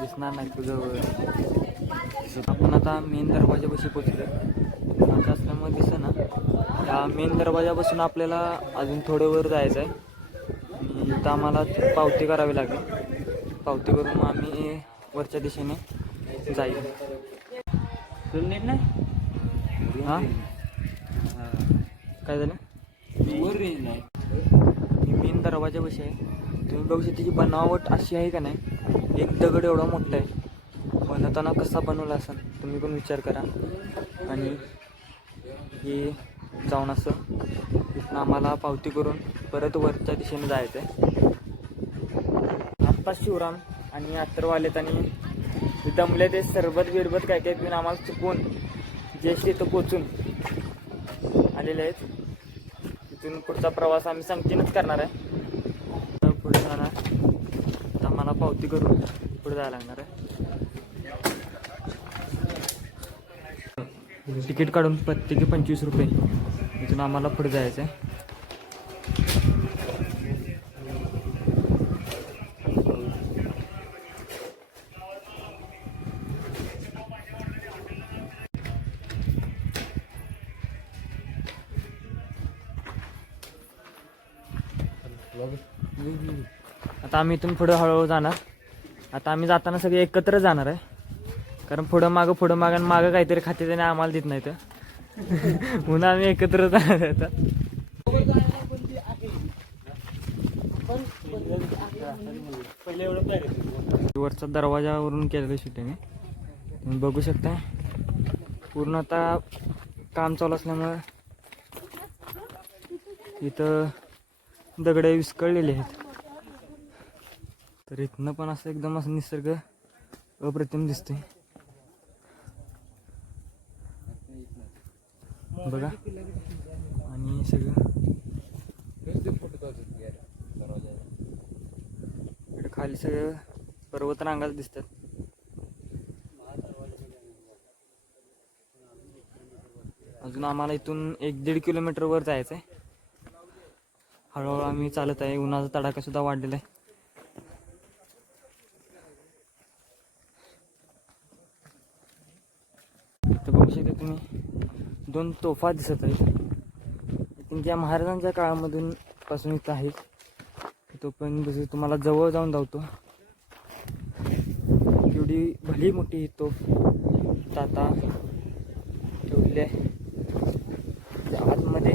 दिसणार नाही तुझं आपण आता मेन दरवाजापाशी पोचलो नाका असल्यामुळे दिसतं ना त्या मेन दरवाजापासून आपल्याला अजून थोडं वर जायचं आहे इथं आम्हाला पावती करावी लागेल. पावती करून मग आम्ही वरच्या दिशेने जाईल. तुला नीट नाही? हां? काय झालं? मेन दरवाजापाशी आहे. तुम्ही बघू शकता त्याची बनावट अशी आहे का नाही. एक दगड एवढा मोठा आहे. बनवताना कसा बनवला असेल तुम्ही पण विचार करा. आणि हे जाऊन असं आम्हाला पावती करून परत वरच्या दिशेने जायचं आहे आत्ता शिवराम आणि अत्तरवालेत आणि दमले ते सरबत बिरबत काय काय पिऊन आम्हाला चुकवून जस्ट इथं पोचून आलेले आहेत. तिथून पुढचा प्रवास आम्ही संगतीनच करणार आहे तर पुढे जाणार तर आम्हाला पावती करून पुढे जायला लागणार आहे. तिकीट काढून प्रत्येकी पंचवीस रुपये. इथून आम्हाला पुढे जायचं आहे आता आम्ही इथून पुढं हळूहळू जाणार. आता आम्ही जाताना सगळे एकत्र जाणार आहे. कारण पुढं मागं पुढं मागं आणि मागं काहीतरी खाते त्याने आम्हाला देत नाही तर. म्हणून आम्ही एकत्र जाणार आहे आता. वरचा दरवाजावरून केलेलं शूटिंग आहे. बघू शकता पूर्ण आता काम चालू असल्यामुळं इथं दगडे विस्कळलेले आहेत. तर इथनं पण असं एकदम असं निसर्ग अप्रतिम दिसतोय. बघा. आणि सगळं. इकडे खाली सगळं पर्वत रांगाच दिसतात. अजून आम्हाला इथून एक दीड किलोमीटर वर जायचं आहे हळूहळू आम्ही चालत आहे. उन्हाचा तडाखा सुद्धा वाढलेला आहे. लक्ष बघू तुम्ही दोन तोफा दिसत आहेत. त्यांच्या महाराजांच्या काळामधून पासून इथं आहे तो पण जसं तुम्हाला जवळ जाऊन धावतो. एवढी भली मोठी ही तोफ ताता आता ठेवली आहे आतमध्ये.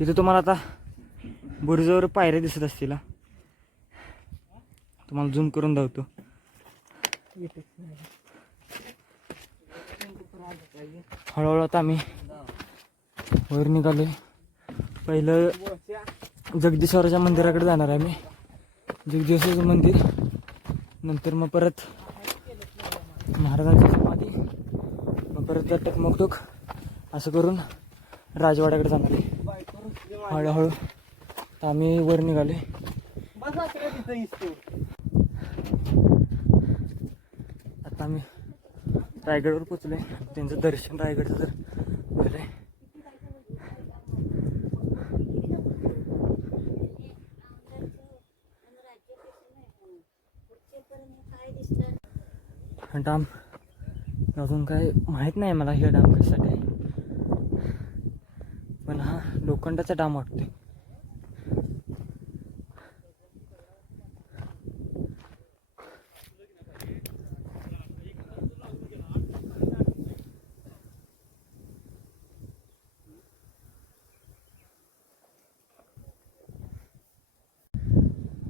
इथं तुम्हाला आता बुरुजावर पायऱ्या दिसत असतील तुम्हाला झूम करून धावतो. हळूहळू आता आम्ही वर निघालो पहिलं जगदीश्वराच्या मंदिराकडे जाणार आहे आम्ही. जगदीश्वराचं मंदिर. नंतर मग परत महाराजांची समाधी. मग परत त्या टकमकटोक असं करून राजवाड्याकडे जाणार आहे. हळूहळू तर आम्ही वर निघाले आता आम्ही रायगडवर पोचलो आहे त्यांचं दर्शन रायगडचं जर झालं आहे डाम. अजून काय माहीत नाही मला हे डाम कशासाठी आहे पण हा लोखंडाचा डाम वाटतोय.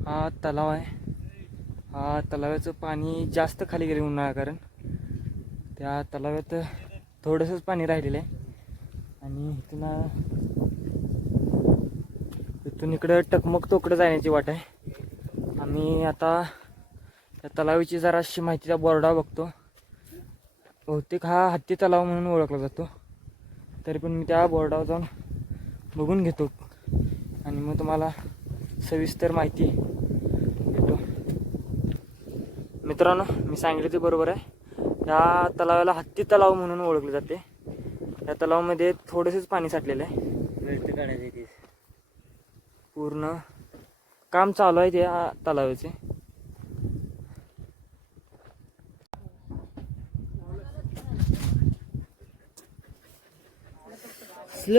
हा तलाव आहे. हा तलावाचं पाणी जास्त खाली गेले उन्हाळा कारण. त्या तलावात थोडंसंच पाणी राहिलेलं आहे. आणि इथून इथून इकडं टकमक तोकडं जाण्याची वाट आहे. आम्ही आता त्या तलावाची जराशी माहिती त्या बोर्डावर बघतो. बहुतेक हा हत्ती तलाव म्हणून ओळखला जातो. तरी पण मी त्या बोर्डावर जाऊन बघून घेतो. आणि मग तुम्हाला सविस्तर माहिती देतो. मित्रांनो मी सांगितलं ते बरोबर आहे. या तलावाला हत्ती तलाव म्हणून ओळखले जाते. या तलावामध्ये थोडंसंच पाणी साठलेलं आहे. पूर्ण काम चालू आहे ते आ, तलावाचे.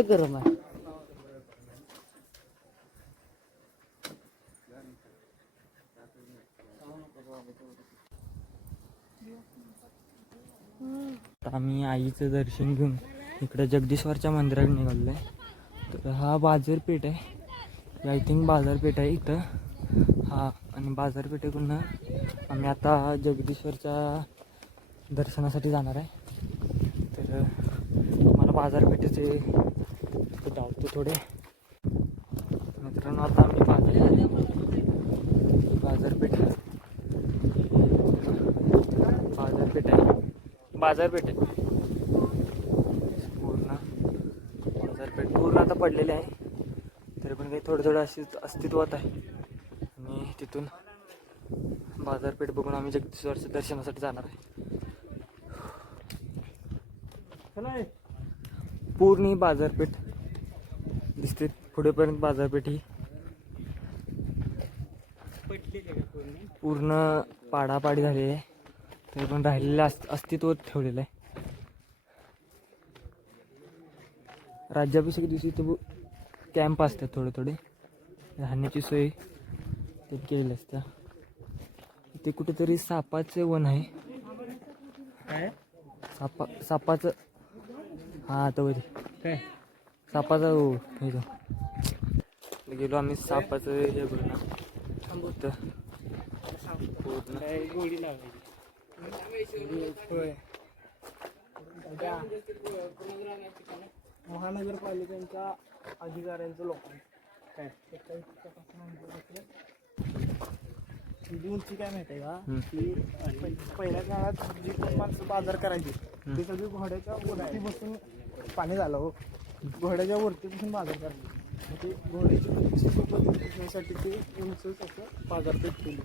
गरम आहे आता आम्ही आईचं दर्शन घेऊन इकडं जगदीश्वरच्या मंदिरात निघालो आहे तर हा बाजारपेठ आहे. आय थिंक बाजारपेठ आहे इथं. हा आणि बाजारपेठेकडून आम्ही आता जगदीश्वरच्या दर्शनासाठी जाणार आहे. तर मला बाजारपेठेचे इथं धावतो थोडे. मित्रांनो आता आम्ही बाजार बाजारपेठ बाजारपेठ आहे बाजारपेठ आहे पूर्ण बाजारपेठ पूर्ण आता पडलेले आहे. तरी पण काही थोडं थोडं अशी अस्तित्वात आहे. आणि तिथून बाजारपेठ बघून आम्ही जगदीश्वरच्या दर्शनासाठी जाणार आहे. पूर्ण ही बाजारपेठ दिसते. पुढेपर्यंत बाजारपेठ ही पूर्ण पाडापाडी झालेली आहे. तरी पण राहिलेलं अस अस्तित्व ठेवलेलं आहे. राज्याभिषेक दिवशी इथं कॅम्प असतात थोडे थोडे. राहण्याची सोय ते केलेली असत्या इथे कुठेतरी सापाचे वन आहे. काय? सापा सापाचं हा आता वरी काय? सापाचा हो हे तो. गेलो आम्ही सापाचं हे बघ ना. पूर्ण महानगरपालिकेच्या अधिकाऱ्यांचं लोक काय? उंची काय माहिती आहे का. की पहि- पहिल्या काळात जी पण माणसं बाजार करायची ती सगळी घोड्याच्या वरती बसून पाणी झालं हो. घोड्याच्या वरती बसून बाजार करायची. ते घोड्याची प्रतिष्ठा दिसण्यासाठी ते उंच त्याचं बाजारपेठ केली.